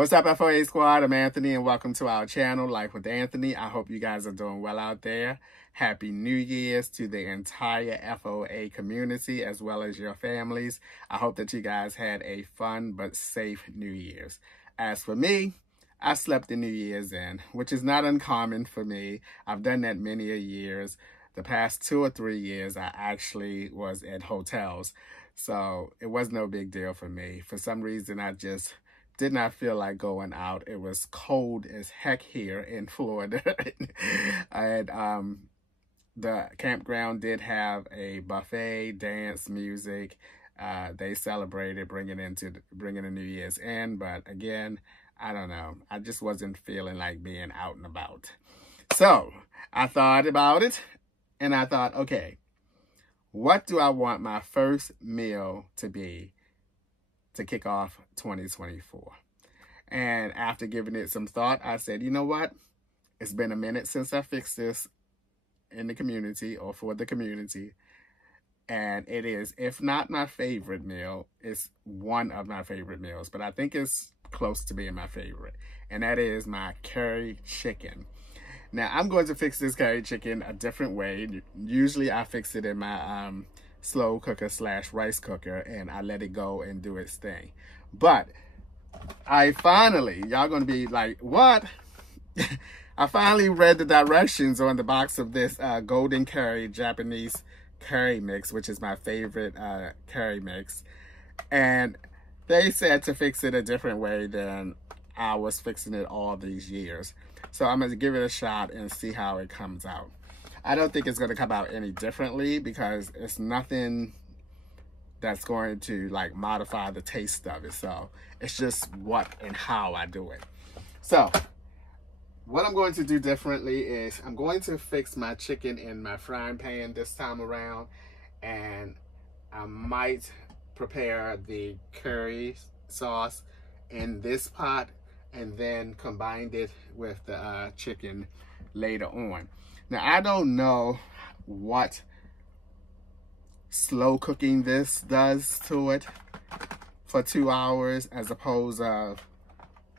What's up, FOA Squad? I'm Anthony, and welcome to our channel, Life with Anthony. I hope you guys are doing well out there. Happy New Year's to the entire FOA community, as well as your families. I hope that you guys had a fun but safe New Year's. As for me, I slept the New Year's in, which is not uncommon for me. I've done that many a years. The past 2 or 3 years, I actually was at hotels, so it was no big deal for me. For some reason, I just did not feel like going out. It was cold as heck here in Florida. And the campground did have a buffet, dance, music. They celebrated bringing the New Year's in, but again, I don't know. I just wasn't feeling like being out and about. So I thought about it, and I thought, okay, what do I want my first meal to be to kick off 2024? And after giving it some thought, I said, you know what? It's been a minute since I fixed this in the community or for the community. And it is, if not my favorite meal, it's one of my favorite meals. But I think it's close to being my favorite. And that is my curry chicken. Now, I'm going to fix this curry chicken a different way. Usually I fix it in my slow cooker / rice cooker, and I let it go and do its thing. But I finally, y'all gonna be like, what? I finally read the directions on the box of this golden curry Japanese curry mix, which is my favorite curry mix. And they said to fix it a different way than I was fixing it all these years. So I'm gonna give it a shot and see how it comes out. I don't think it's going to come out any differently because it's nothing that's going to like modify the taste of it. So it's just what and how I do it. So what I'm going to do differently is I'm going to fix my chicken in my frying pan this time around, and I might prepare the curry sauce in this pot and then combine it with the chicken later on. Now, I don't know what slow cooking this does to it for 2 hours, as opposed to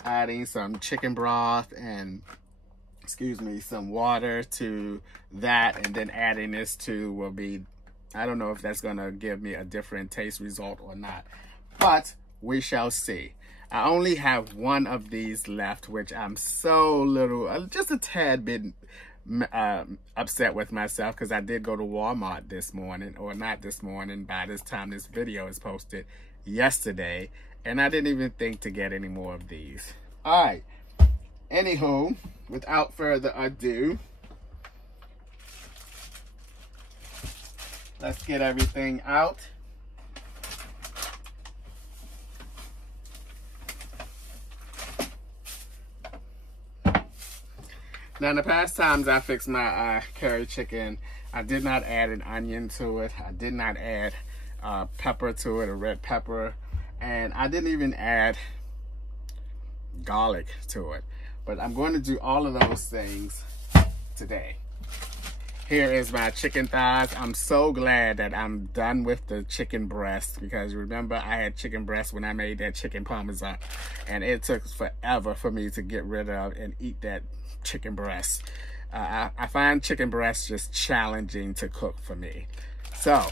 adding some chicken broth and, some water to that, and then adding this to will be, I don't know if that's going to give me a different taste result or not, but we shall see. I only have one of these left, which I'm just a tad bit upset with myself because I did go to Walmart this morning, or not this morning, by this time this video is posted, yesterday, and I didn't even think to get any more of these. All right, anywho, without further ado, let's get everything out. Now, in the past times I fixed my curry chicken, I did not add an onion to it. I did not add pepper to it, a red pepper. And I didn't even add garlic to it. But I'm going to do all of those things today. Here is my chicken thighs. I'm so glad that I'm done with the chicken breast, because remember I had chicken breast when I made that chicken parmesan, and it took forever for me to get rid of and eat that chicken breast. I find chicken breast just challenging to cook for me. So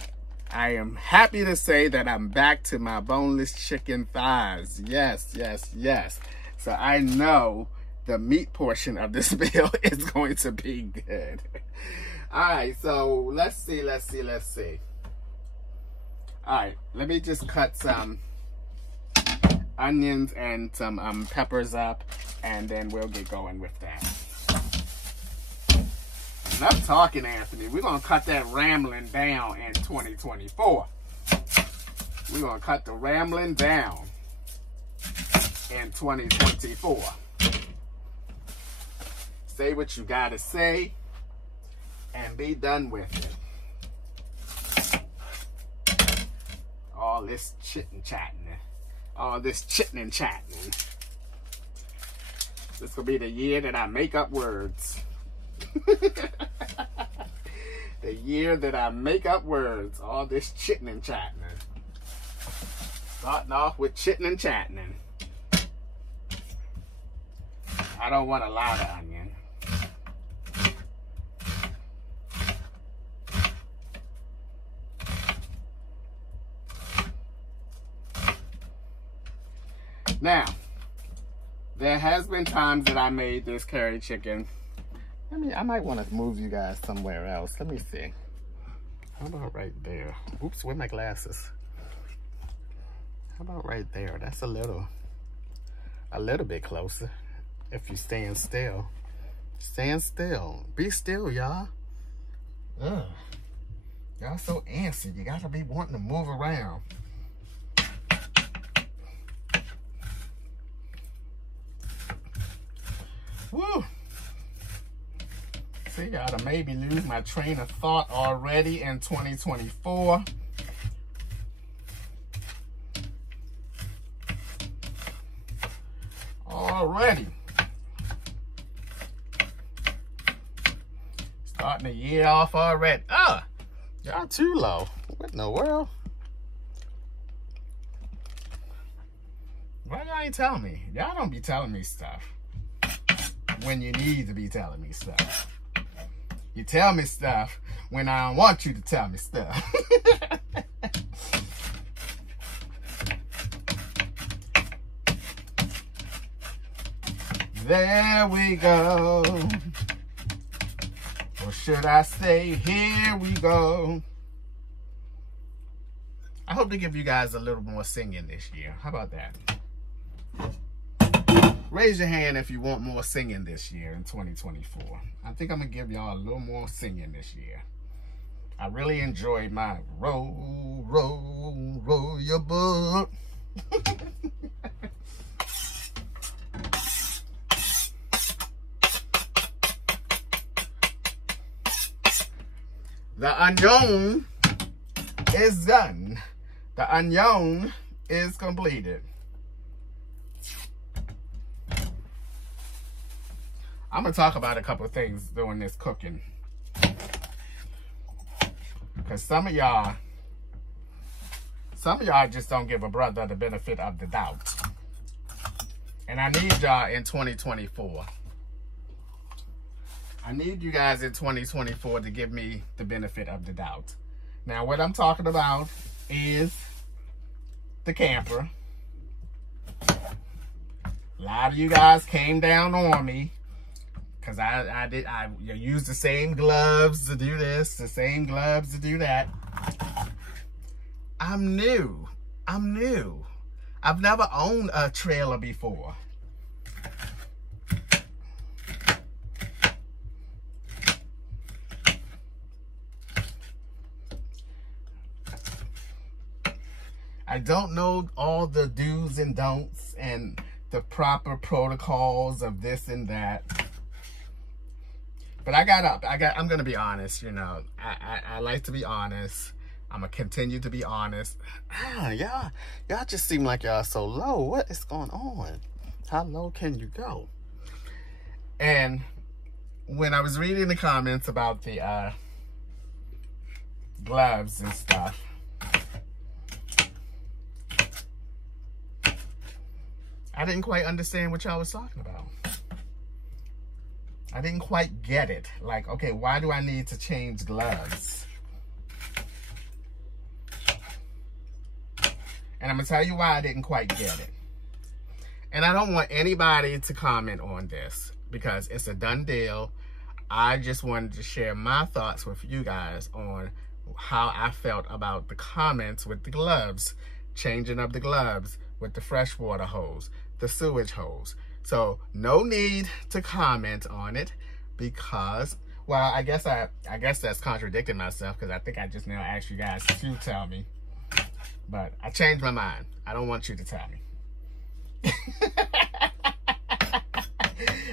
I am happy to say that I'm back to my boneless chicken thighs. Yes, yes, yes. So I know the meat portion of this meal is going to be good. All right, so let's see. All right, let me just cut some onions and some peppers up, and then we'll get going with that. Enough talking, Anthony. We're going to cut that rambling down in 2024. We're going to cut the rambling down in 2024. Say what you got to say and be done with it. All this chitting-chatting. All this chitting and chatting. This will be the year that I make up words. The year that I make up words. All this chitting and chatting. Starting off with chitting and chatting. I don't want a lot of onion. Now, there has been times that I made this curry chicken. I might want to move you guys somewhere else. Let me see. How about right there? Oops, where are my glasses? How about right there? That's a little bit closer. If you stand still. Stand still. Be still, y'all. Ugh. Y'all so antsy. You gotta be wanting to move around. Woo! See, y'all to maybe lose my train of thought already in 2024. Already. Starting the year off already. Y'all too low. What in the world? Why y'all ain't telling me? Y'all don't be telling me stuff when you need to be telling me stuff. You tell me stuff when I don't want you to tell me stuff. There we go. Or should I say, here we go. I hope to give you guys a little more singing this year. How about that? Raise your hand if you want more singing this year in 2024. I think I'm going to give y'all a little more singing this year. I really enjoyed my roll, roll, roll your boat. The onion is done. The onion is completed. I'm going to talk about a couple of things during this cooking. Because some of y'all just don't give a brother the benefit of the doubt. And I need y'all in 2024. I need you guys in 2024 to give me the benefit of the doubt. Now, what I'm talking about is the camper. A lot of you guys came down on me because I used the same gloves to do this, the same gloves to do that. I'm new. I've never owned a trailer before. I don't know all the do's and don'ts and the proper protocols of this and that. But I'm gonna be honest, you know. I like to be honest. I'm gonna continue to be honest. Y'all just seem like y'all so low. What is going on? How low can you go? And when I was reading the comments about the gloves and stuff, I didn't quite understand what y'all was talking about. I didn't quite get it. Like, okay, why do I need to change gloves? And I'm going to tell you why I didn't quite get it. And I don't want anybody to comment on this because it's a done deal. I just wanted to share my thoughts with you guys on how I felt about the comments with the gloves, changing of the gloves with the freshwater hose, the sewage hose. So no need to comment on it because, well, I guess that's contradicting myself because I think I just now asked you guys to tell me. But I changed my mind. I don't want you to tell me.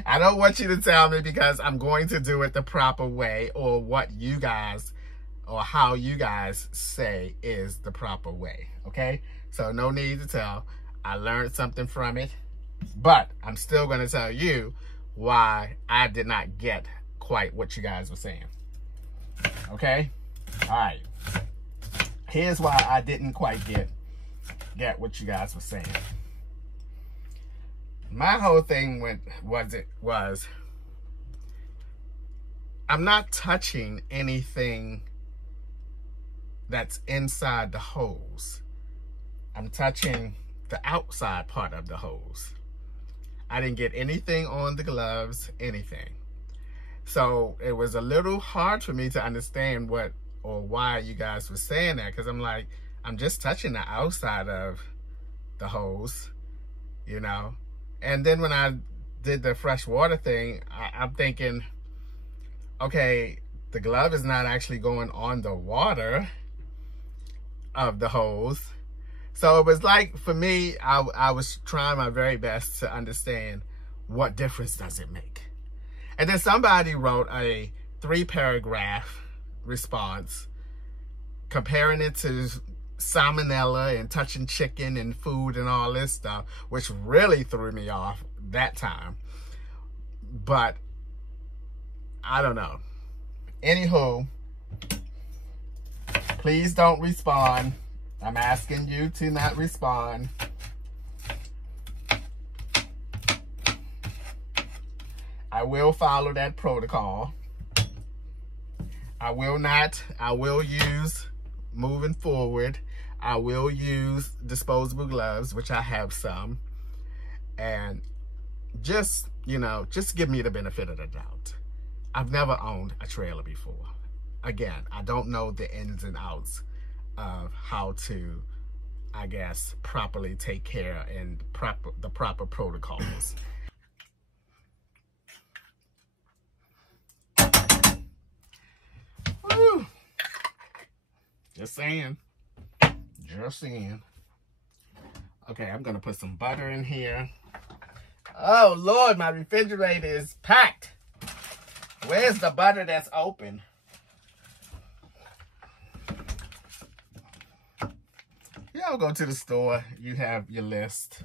I don't want you to tell me because I'm going to do it the proper way or what you guys or how you guys say is the proper way. Okay? So no need to tell. I learned something from it. But I'm still going to tell you why I did not get quite what you guys were saying. Okay? All right. Here's why I didn't quite get what you guys were saying. my whole thing was I'm not touching anything that's inside the hose. I'm touching the outside part of the hose. I didn't get anything on the gloves, anything. So it was a little hard for me to understand what or why you guys were saying that, because I'm like, I'm just touching the outside of the hose, you know? And then when I did the fresh water thing, I'm thinking, okay, the glove is not actually going on the water of the hose. So it was like, for me, I was trying my very best to understand what difference does it make. And then somebody wrote a 3-paragraph response comparing it to salmonella and touching chicken and food and all this stuff, which really threw me off that time. But I don't know. Anywho, please don't respond. I'm asking you to not respond. I will follow that protocol. I will use, moving forward, I will use disposable gloves, which I have some. And just, you know, just give me the benefit of the doubt. I've never owned a trailer before. Again, I don't know the ins and outs of how to, I guess, properly take care and the proper protocols. Woo. Just saying. Just saying. Okay, I'm gonna put some butter in here. Oh Lord, my refrigerator is packed. Where's the butter that's open? Y'all go to the store, you have your list,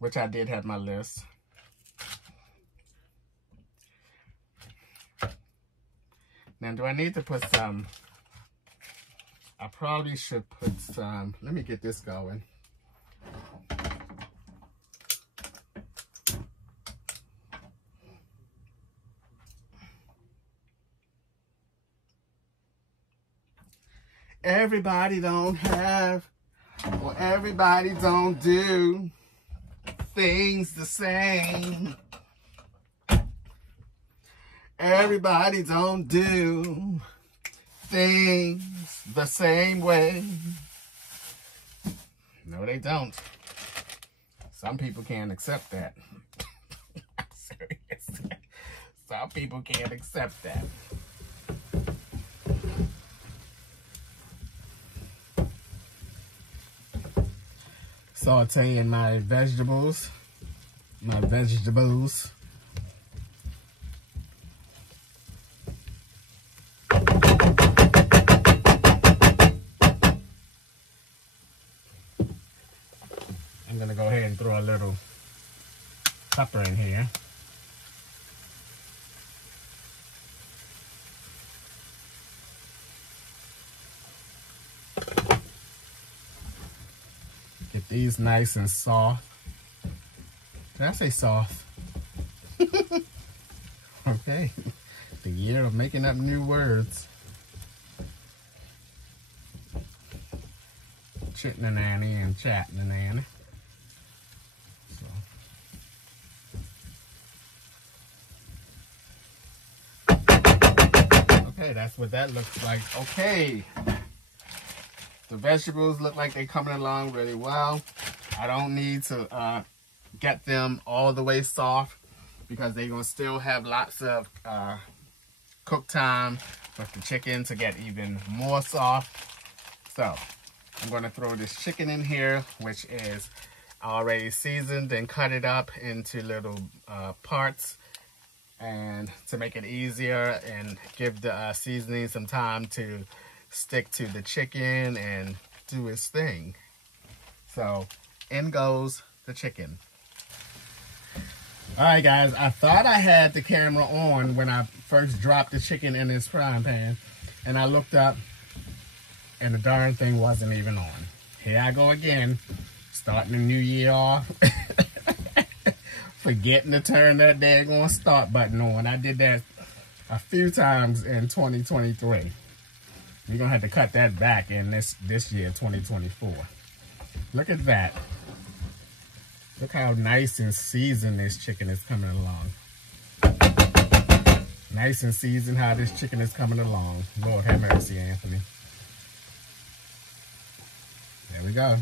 which I did have my list. Now, do I need to put some? I probably should put some. Let me get this going. Everybody don't have, or everybody don't do things the same. Everybody don't do things the same way. No, they don't. Some people can't accept that. I'm serious. Some people can't accept that. Sauteing my vegetables. I'm gonna go ahead and throw a little pepper in here. Get these nice and soft. Did I say soft? Okay. The year of making up new words. Chit-na-nanny and chat-na-nanny. Okay, that's what that looks like. Okay. The vegetables look like they're coming along really well. I don't need to get them all the way soft because they're going to still have lots of cook time for the chicken to get even more soft. So I'm going to throw this chicken in here, which is already seasoned, and cut it up into little parts, and to make it easier and give the seasoning some time to stick to the chicken and do its thing. So in goes the chicken. All right, guys, I thought I had the camera on when I first dropped the chicken in this frying pan, and I looked up and the darn thing wasn't even on. Here I go again, starting the new year off forgetting to turn that daggone start button on. I did that a few times in 2023. We're gonna have to cut that back in this year, 2024. Look at that. Look how nice and seasoned this chicken is coming along. Nice and seasoned how this chicken is coming along. Lord have mercy, Anthony. There we go.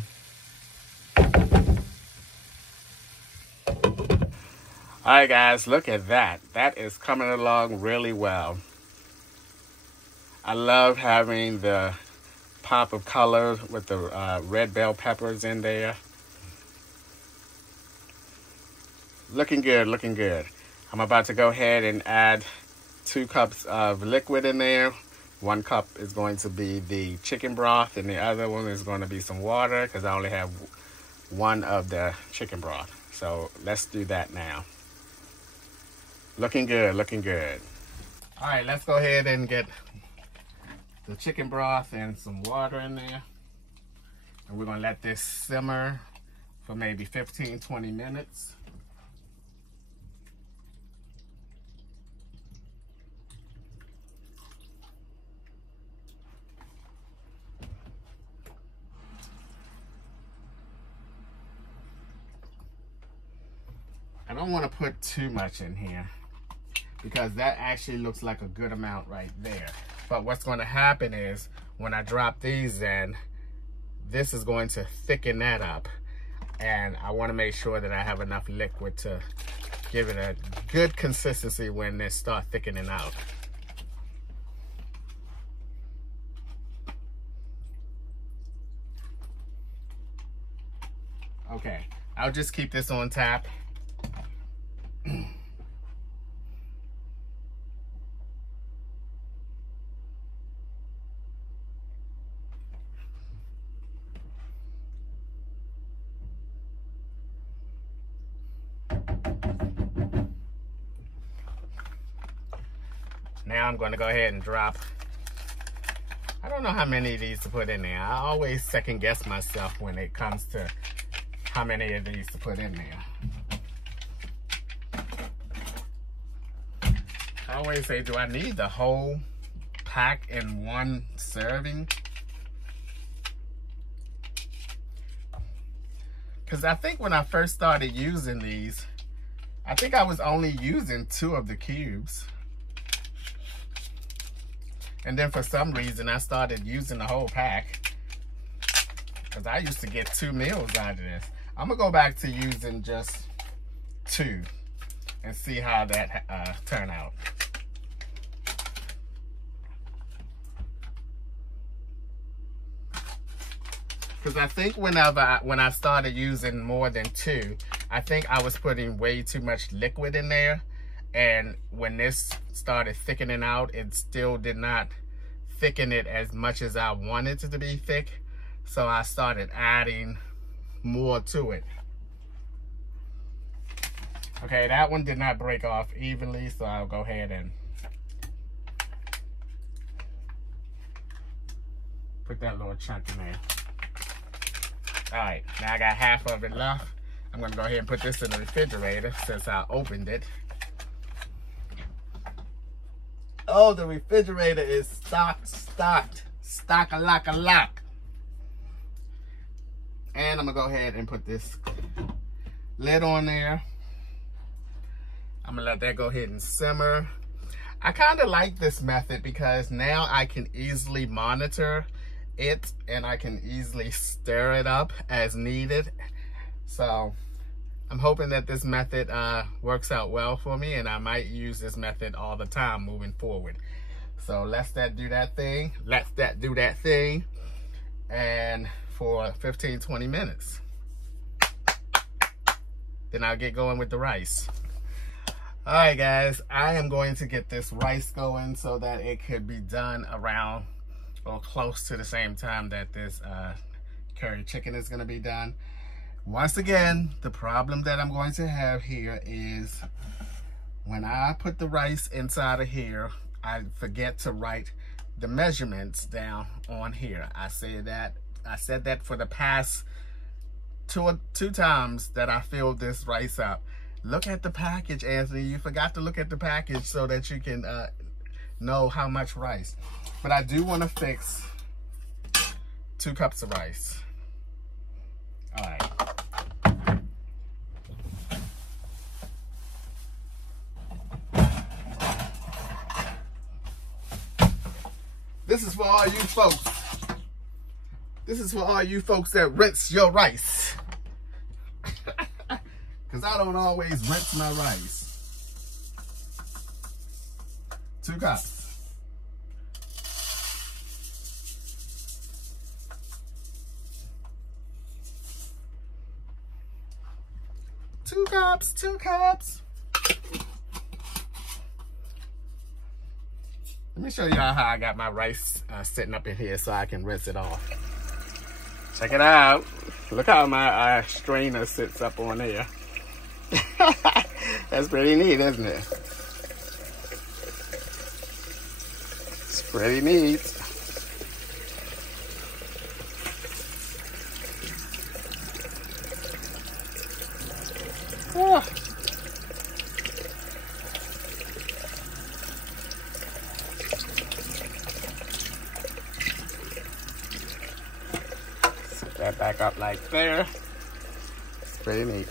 All right, guys, look at that. That is coming along really well. I love having the pop of color with the red bell peppers in there. Looking good, looking good. I'm about to go ahead and add 2 cups of liquid in there. 1 cup is going to be the chicken broth, and the other one is going to be some water because I only have 1 of the chicken broth. So let's do that now. Looking good, looking good. All right, let's go ahead and get the chicken broth and some water in there. And we're gonna let this simmer for maybe 15-20 minutes. I don't want to put too much in here because that actually looks like a good amount right there. But what's going to happen is when I drop these in, this is going to thicken that up. And I want to make sure that I have enough liquid to give it a good consistency when they start thickening out. Okay, I'll just keep this on tap. Now I'm going to go ahead and drop, I don't know how many of these to put in there. I always second guess myself when it comes to how many of these to put in there. I always say, do I need the whole pack in one serving? Because I think when I first started using these, I think I was only using 2 of the cubes. And then for some reason, I started using the whole pack. Because I used to get 2 meals out of this. I'm going to go back to using just 2 and see how that turn out. Because I think when I started using more than 2, I think I was putting way too much liquid in there. And when this started thickening out, it still did not thicken it as much as I wanted it to be thick. So I started adding more to it. Okay, that one did not break off evenly, so I'll go ahead and put that little chunk in there. All right, now I got half of it left. I'm gonna go ahead and put this in the refrigerator since I opened it. Oh, the refrigerator is stock-a-lock. And I'm gonna go ahead and put this lid on there. I'm gonna let that go ahead and simmer. I kind of like this method because now I can easily monitor it and I can easily stir it up as needed. So I'm hoping that this method works out well for me, and I might use this method all the time moving forward. So let that do that thing, and for 15-20 minutes. Then I'll get going with the rice. All right, guys, I am going to get this rice going so that it could be done around or close to the same time that this curry chicken is going to be done. Once again, the problem that I'm going to have here is when I put the rice inside of here, I forget to write the measurements down on here. I said that for the past two times that I filled this rice up. Look at the package, Anthony. You forgot to look at the package so that you can know how much rice. But I do want to fix 2 cups of rice. All right. This is for all you folks. This is for all you folks that rinse your rice. Because I don't always rinse my rice. 2 cups. Two cups. Let me show y'all how I got my rice sitting up in here so I can rinse it off. Check it out. Look how my strainer sits up on there. That's pretty neat, isn't it? It's pretty neat. Oh. Set that back up like there. It's pretty neat.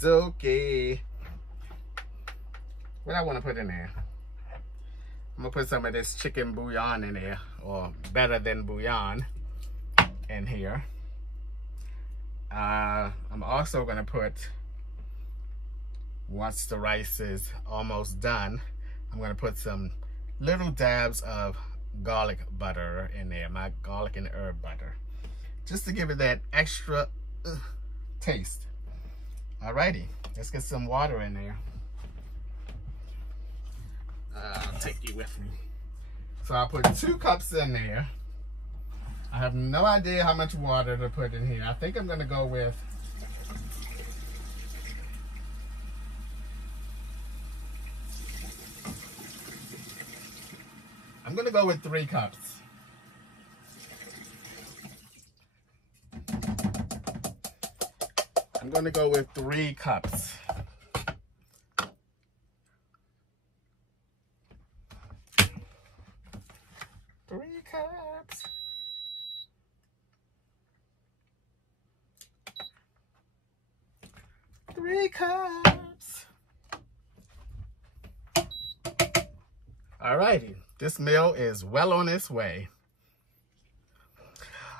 Okay. What I want to put in there? I'm gonna put some of this chicken bouillon in there, or better than bouillon in here. I'm also gonna put, once the rice is almost done, I'm gonna put some little dabs of garlic butter in there, my garlic and herb butter, just to give it that extra taste. Alrighty, let's get some water in there. I'll take you with me. So I'll put 2 cups in there. I have no idea how much water to put in here. I think I'm gonna go with I'm gonna go with 3 cups. I'm gonna go with 3 cups. Three cups. Alrighty, this meal is well on its way.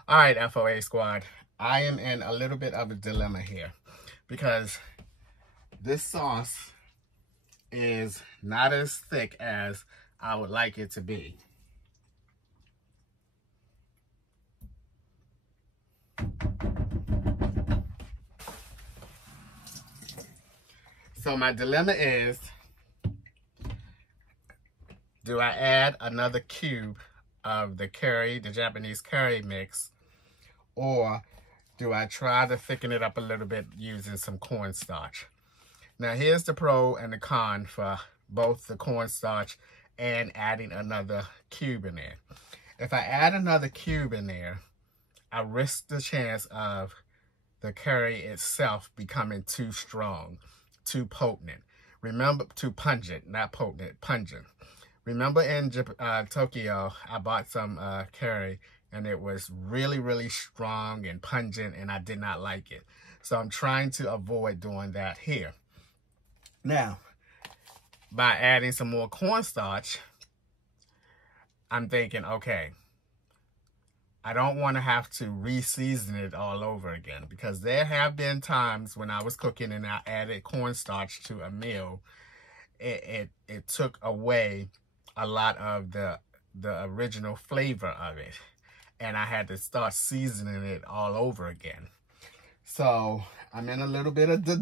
Alright, FOA squad, I am in a little bit of a dilemma here because this sauce is not as thick as I would like it to be. So my dilemma is, do I add another cube of the curry, the Japanese curry mix, or do I try to thicken it up a little bit using some cornstarch? Now here's the pro and the con for both the cornstarch and adding another cube in there. If I add another cube in there, I risk the chance of the curry itself becoming too strong, too potent. Remember, too pungent, not potent, pungent. Remember in Tokyo, I bought some curry and it was really, really strong and pungent and I did not like it. So I'm trying to avoid doing that here. Now, by adding some more cornstarch, I'm thinking, okay, I don't want to have to re-season it all over again, because there have been times when I was cooking and I added cornstarch to a meal, it took away a lot of the original flavor of it, and I had to start seasoning it all over again. So I'm in a little bit of the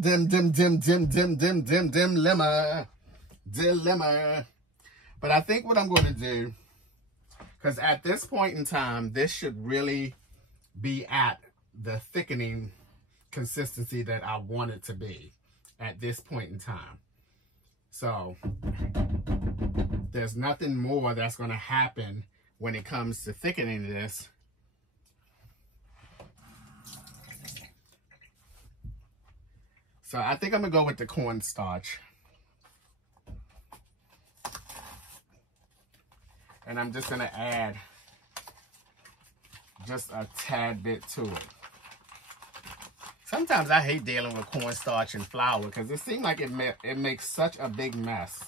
dilemma. But I think what I'm going to do, because at this point in time, this should really be at the thickening consistency that I want it to be at this point in time. So there's nothing more that's going to happen when it comes to thickening this. So I think I'm going to go with the cornstarch. And I'm just going to add just a tad bit to it. Sometimes I hate dealing with cornstarch and flour because it seems like it makes such a big mess.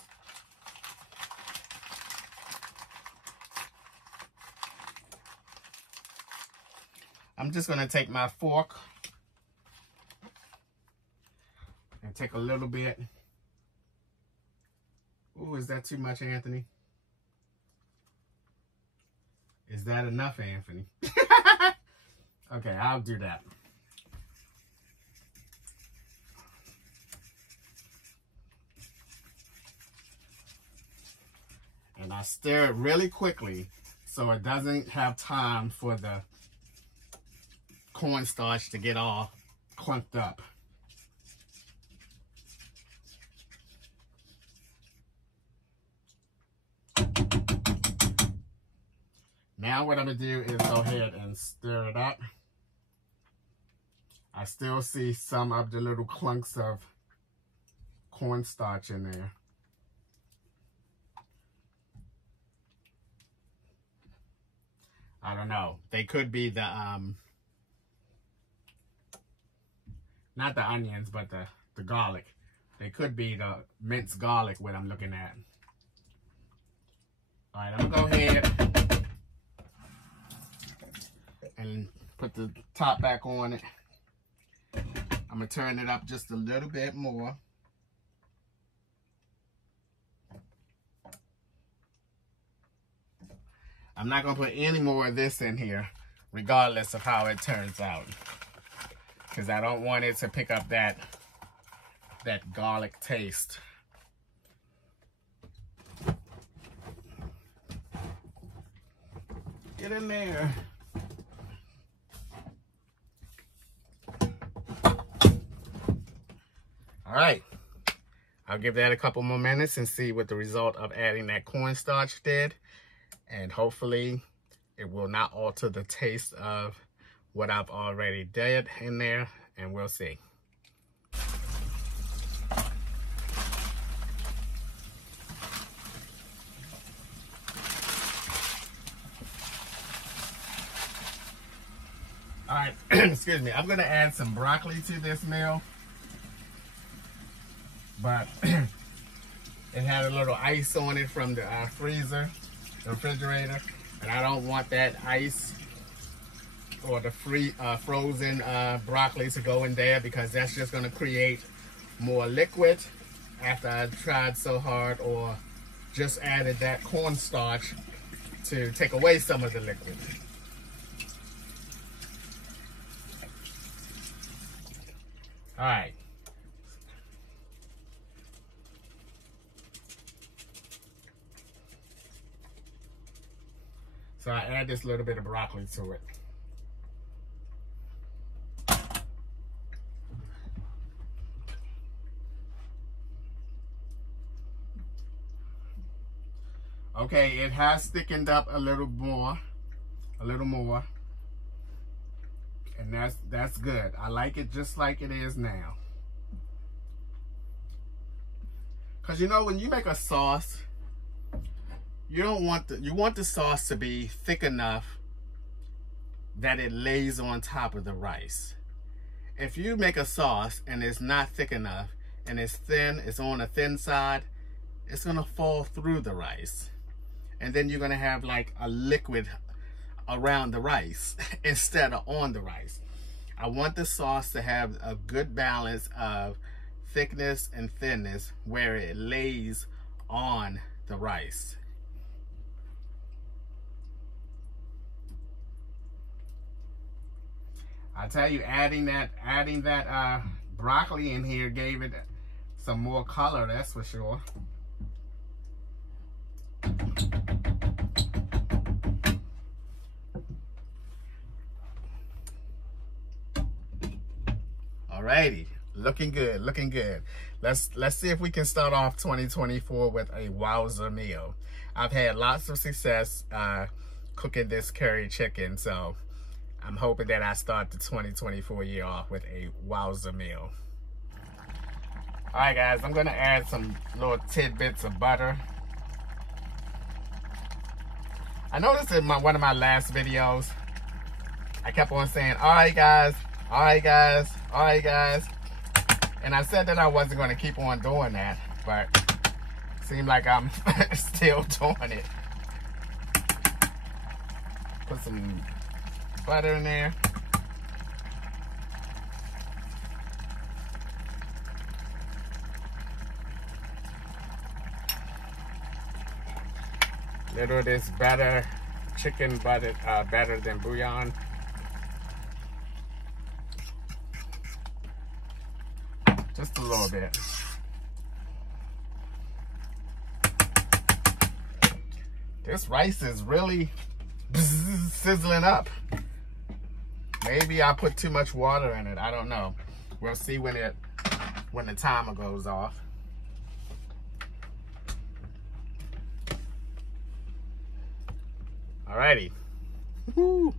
I'm just going to take my fork and take a little bit. Ooh, is that too much, Anthony? Is that enough, Anthony? Okay, I'll do that. And I stir it really quickly so it doesn't have time for the cornstarch to get all clumped up. Now what I'm going to do is go ahead and stir it up. I still see some of the little clunks of cornstarch in there. I don't know. They could be the, not the onions, but the garlic. They could be the minced garlic, what I'm looking at. All right, I'm going to go ahead and put the top back on it. I'm going to turn it up just a little bit more. I'm not going to put any more of this in here, regardless of how it turns out. Because I don't want it to pick up that garlic taste. Get in there. All right. I'll give that a couple more minutes and see what the result of adding that cornstarch did. And hopefully it will not alter the taste of what I've already did in there, and we'll see. All right, excuse me. I'm going to add some broccoli to this meal, but it had a little ice on it from the freezer. The refrigerator, and I don't want that ice or the frozen broccoli to go in there, because that's just going to create more liquid after I tried so hard or just added that cornstarch to take away some of the liquid. All right. So I add this little bit of broccoli to it. Okay, it has thickened up a little more. And that's good. I like it just like it is now. Because you know, when you make a sauce, you want the sauce to be thick enough that it lays on top of the rice. If you make a sauce and it's not thick enough and it's thin, it's on a thin side, it's gonna fall through the rice. And then you're gonna have like a liquid around the rice instead of on the rice. I want the sauce to have a good balance of thickness and thinness where it lays on the rice. I tell you, adding that broccoli in here gave it some more color, that's for sure. Alrighty, looking good, looking good. Let's see if we can start off 2024 with a wowza meal. I've had lots of success cooking this curry chicken, so I'm hoping that I start the 2024 year off with a wowza meal. All right, guys, I'm gonna add some little tidbits of butter. I noticed in one of my last videos, I kept on saying, all right, guys, all right, guys, all right, guys. And I said that I wasn't gonna keep on doing that, but it seemed like I'm still doing it. Put some butter in there. Little of this butter, chicken butter, better than bouillon. Just a little bit. This rice is really sizzling up. Maybe I put too much water in it. I don't know. We'll see when the timer goes off. Alrighty. Woo.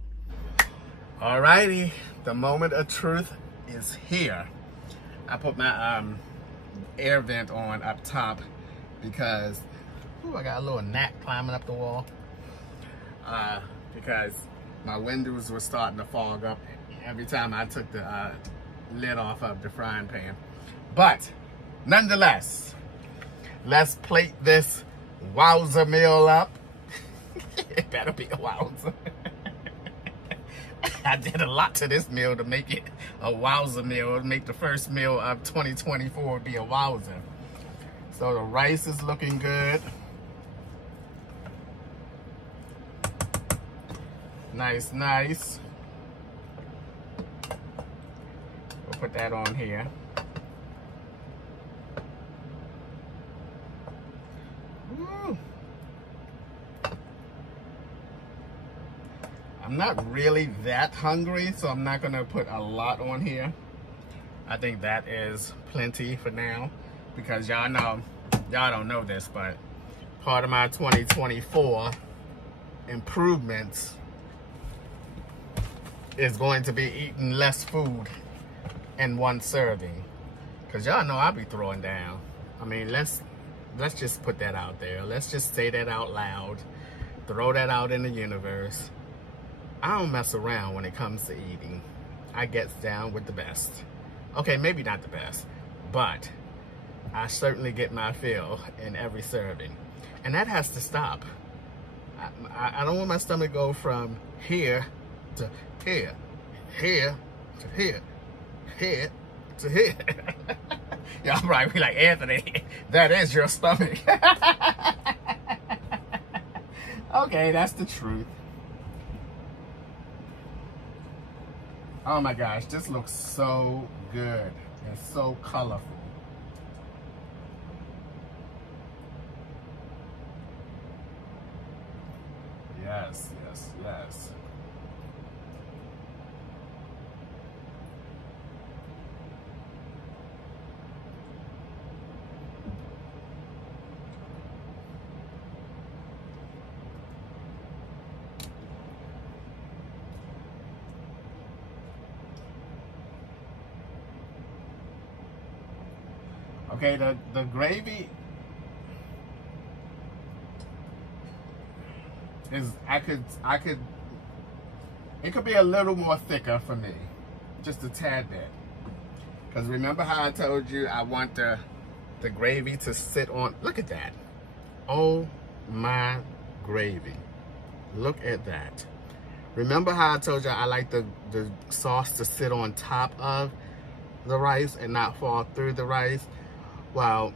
Alrighty. The moment of truth is here. I put my air vent on up top because I got a little gnat climbing up the wall. Because my windows were starting to fog up every time I took the lid off of the frying pan. But nonetheless, let's plate this wowza meal up. It better be a wowza. I did a lot to this meal to make it a wowza meal, to make the first meal of 2024 be a wowza. So the rice is looking good. Nice, nice. We'll put that on here. Woo. I'm not really that hungry, so I'm not gonna put a lot on here. I think that is plenty for now, because y'all don't know this, but part of my 2024 improvements is going to be eating less food in one serving, because y'all know I'll be throwing down. I mean, let's just put that out there. Let's just say that out loud, throw that out in the universe. I don't mess around when it comes to eating. I get down with the best. Okay, maybe not the best, but I certainly get my fill in every serving. And that has to stop. I don't want my stomach to go from here to here, here to here, here to here. Y'all probably be like, Anthony, that is your stomach. Okay, that's the truth. Oh my gosh, this looks so good and so colorful. Yes, yes, yes. Okay, the gravy is, it could be a little more thicker for me, just a tad bit. Because remember how I told you I want the gravy to sit on, look at that. Oh my gravy, look at that. Remember how I told you I like the sauce to sit on top of the rice and not fall through the rice? Well,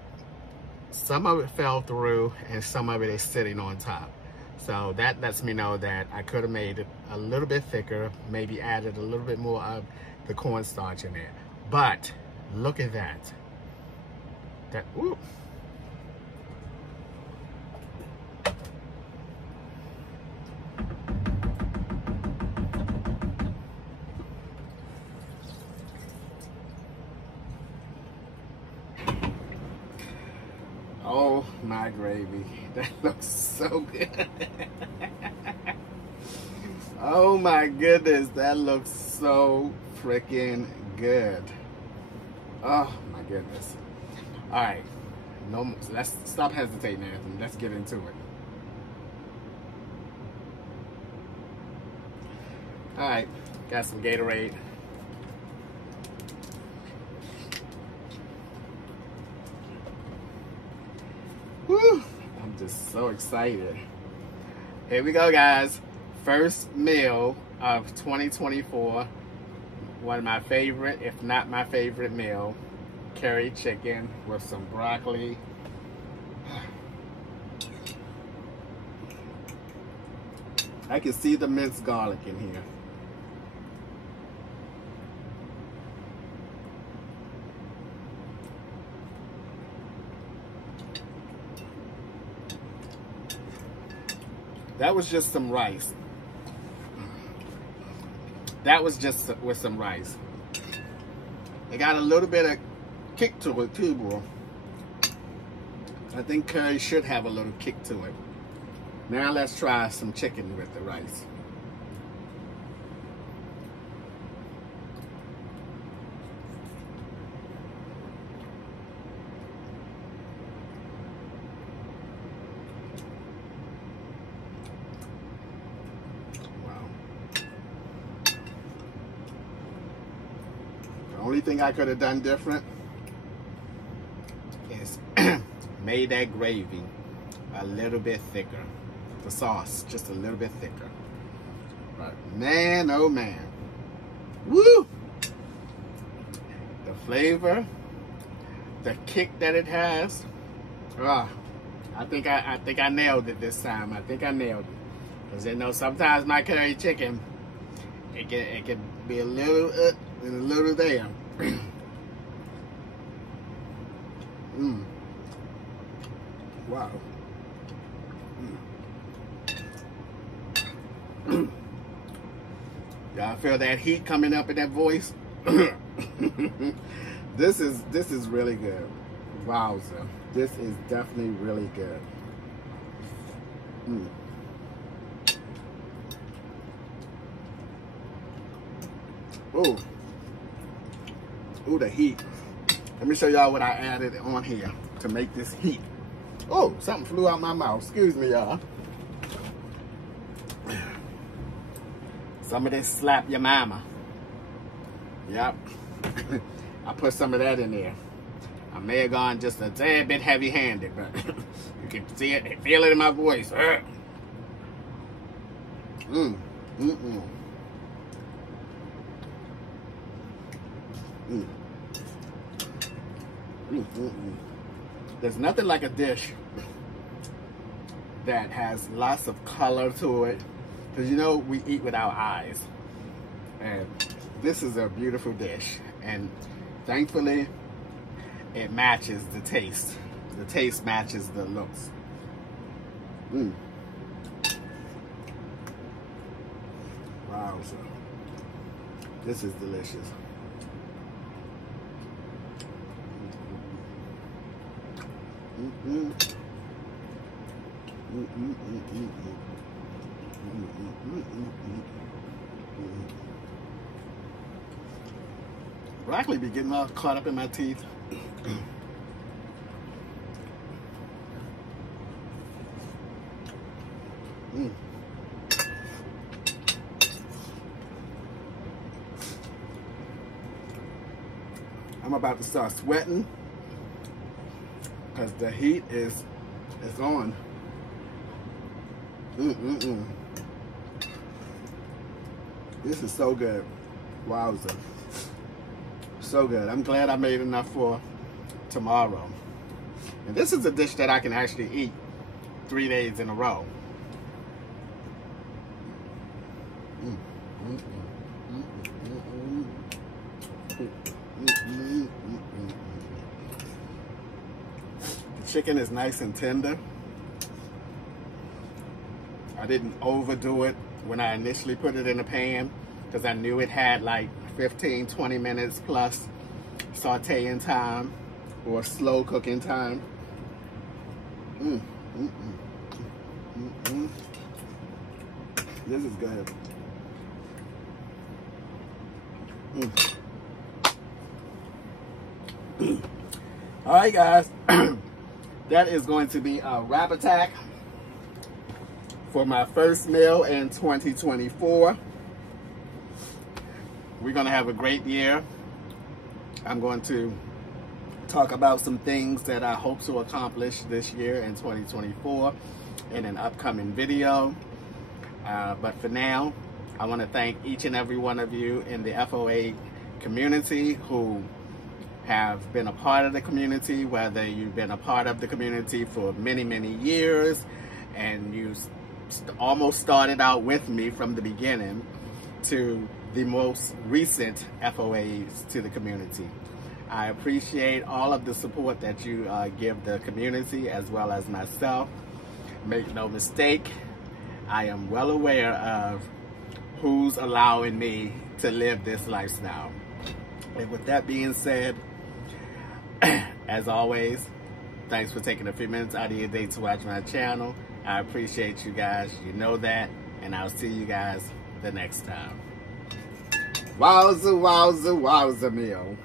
some of it fell through and some of it is sitting on top. So that lets me know that I could have made it a little bit thicker, maybe added a little bit more of the cornstarch in there. But look at that. Ooh. Oh my gravy, that looks so good. Oh my goodness, that looks so freaking good. Oh my goodness. All right, no, so let's stop hesitating, Anthony. Let's get into it. All right, got some Gatorade. Woo, I'm just so excited. Here we go, guys. First meal of 2024. One of my favorite, if not my favorite meal. Curry chicken with some broccoli. I can see the minced garlic in here. That was just some rice. That was just with some rice. It got a little bit of kick to it too, bro. I think curry should have a little kick to it. Now let's try some chicken with the rice. Only thing I could have done different is made that gravy a little bit thicker. The sauce just a little bit thicker. But man, oh man. Woo! The flavor, the kick that it has. I think I nailed it this time. I think I nailed it. Because you know sometimes my curry chicken, it can be a little and a little there. Wow. Y'all feel that heat coming up in that voice? This is really good. Wowza. This is definitely really good. Oh. Ooh, the heat. Let me show y'all what I added on here to make this heat. Oh, something flew out my mouth. Excuse me, y'all. Some of this slap your mama. Yep. I put some of that in there. I may have gone just a tad bit heavy-handed, but you can see it, feel it in my voice. There's nothing like a dish that has lots of color to it, because you know we eat with our eyes, and this is a beautiful dish, and thankfully it matches the taste. The taste matches the looks. Wow, so this is delicious. Broccoli be getting all caught up in my teeth. I'm about to start sweating because the heat is on. This is so good. Wowza. So good. I'm glad I made enough for tomorrow. And this is a dish that I can actually eat 3 days in a row. The chicken is nice and tender. I didn't overdo it when I initially put it in the pan because I knew it had like 15-20 minutes plus sauteing time or slow cooking time. This is good. All right, guys. That is going to be a wrap attack for my first meal in 2024. We're going to have a great year. I'm going to talk about some things that I hope to accomplish this year in 2024 in an upcoming video. But for now, I want to thank each and every one of you in the FOA community who have been a part of the community, whether you've been a part of the community for many, many years and you almost started out with me from the beginning, to the most recent FOAs to the community. I appreciate all of the support that you give the community as well as myself. Make no mistake, I am well aware of who's allowing me to live this lifestyle. And with that being said, as always, thanks for taking a few minutes out of your day to watch my channel. I appreciate you guys. You know that. And I'll see you guys the next time. Wowza, wowza, wowza meal.